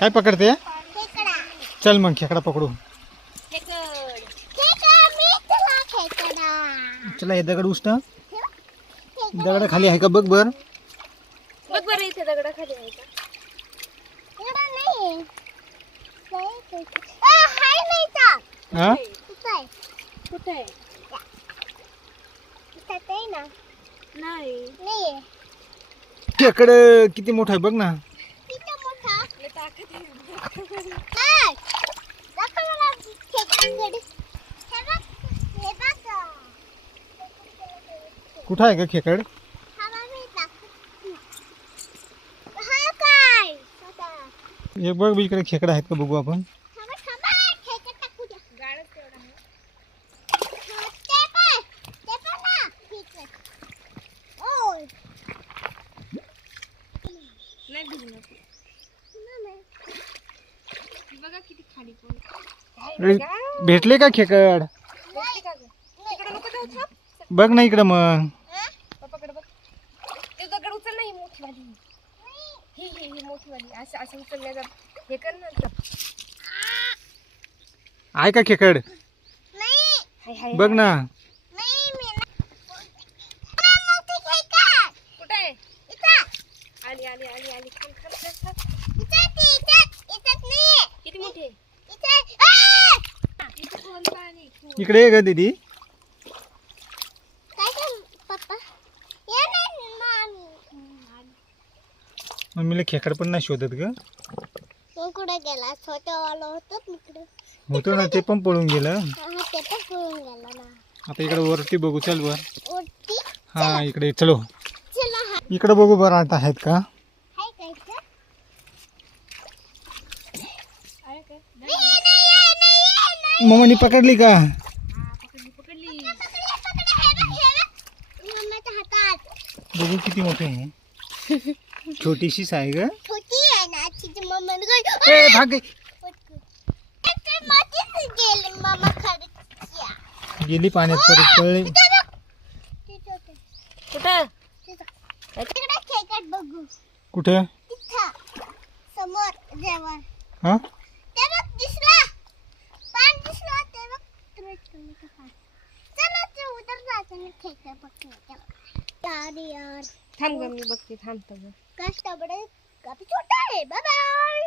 काय पकडते. चल मग खेकडा पकडू खेकडा, मी तुला खेकडा. चला हे दगड उष्ट. दगड खाली आहे का बघ बर बघ बरं इथे आहे का. हा इथं आहे. कुठे ना. नाही खेकड किती मोठं आहे बघ ना. कुठं आहे का खेकड? हा. हा. हे बघ इकडे खेकड आहेत का बघू आपण थांबा, थांबा. खेकडे टाकू द्या. गाळच तेवढा आहे. हा, ते पाय. ते पाय ना. खेकडे. ओय. नाही भिजणार. बघा किती खाली भेटले का खेकड भेटली का गं? तिकडं नको जाऊ थांब बघ ना इकडं मग? पप्पाकडे बघ ते दगड उचल ना ही मोठी वाली ही ही ही मोठी वाली असं असं उचलल्या जात हे कर ना आहे का खेकड नाही. हाय हाय बघ ना. कुठे आहे. आली आली आली आली. खाल खाल खाल खाल. किती मोठी. इकडे ये ग दीदी. मम्मीला खेकड पण नाही शोधत ग. कुठे गेला? छोटं वाला होतं तिकडे. होतो ना ते पण पळून गेलं. हा ते पण पळून गेला ना. आता इकडे वरती बघू चल वर. हा इकडे चलो. इकडे बघू पकड़ आहेत का? मम्मीनी पकडली का बघू किती मोठे मम्मा ने कोई ए भाग गेली पाण्यात परत पळली कुठं बघू. कुठे? तिथं समोर जेवण. हा? ते बघ दिसला. पान दिसला ते बघ. तुम्ही तुम्ही का पान चला ते उधर जायचं ना खेकट बघ यार यार थांब ग मी बघते थांबतो ग कष्ट बडे काफी छोटा है बाय बाय